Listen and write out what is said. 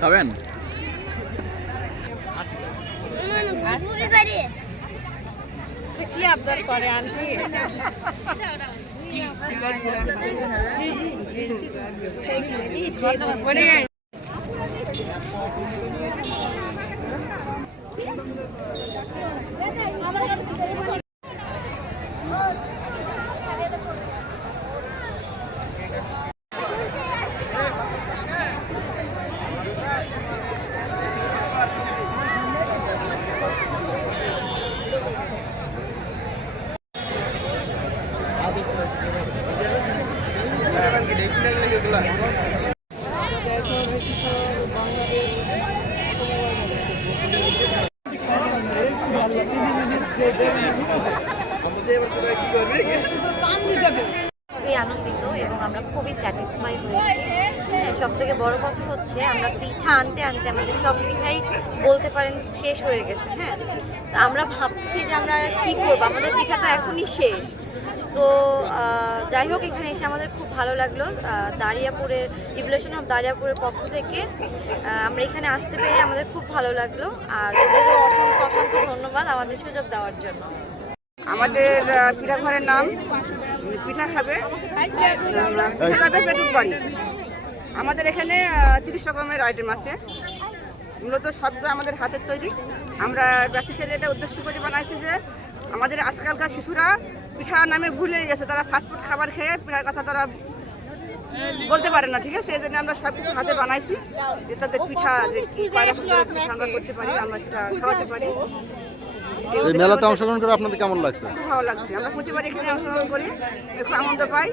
খাবেন? কি আবদার করে আনছি খুবই আনন্দিত এবং আমরা খুবই স্যাটিসফাই হয়েছি। সব থেকে বড় কথা হচ্ছে আমরা পিঠা আনতে আনতে আমাদের সব পিঠাই বলতে পারেন শেষ হয়ে গেছে। হ্যাঁ, তো আমরা ভাবছি যে আমরা কী করবো, আমাদের পিঠা তো এখনই শেষ। তো যাই হোক, এখানে এসে আমাদের খুব ভালো লাগলো। দারিয়াপুরের ইভলিউশন অফ দারিয়াপুরের পক্ষ থেকে আমরা এখানে আসতে পেরে আমাদের খুব ভালো লাগলো। আর ওদেরও অসংখ্য অসংখ্য ধন্যবাদ আমাদের সুযোগ দেওয়ার জন্য। আমাদের পিঠা ঘরের নাম পিঠা খাবে পেটুক বাড়ি। আমাদের এখানে 30 রকমের আইটেম আছে, মূলত সবগুলো আমাদের হাতের তৈরি। আমরা বেসিক্যালি এটা উদ্দেশ্য করে বানাইছি যে আমাদের আজকালকার শিশুরা পিঠা নামে ভুলে গেছে, তারা ফাস্টফুড খাবার খেয়ে পিঠার কথা তারা বলতে পারে না। ঠিক আছে, এই জন্য আমরা সব কিছু হাতে বানাইছি, যে তাদের পিঠা যে কি আমরা করতে পারি, আমরা সেটা খাওয়াতে পারি। এই মেলাতে অংশগ্রহণ করে আপনাদের কেমন লাগছে? খুব ভালো লাগছে, আমরা প্রতিবার এখানে অংশগ্রহণ করি, খুব আনন্দ পাই।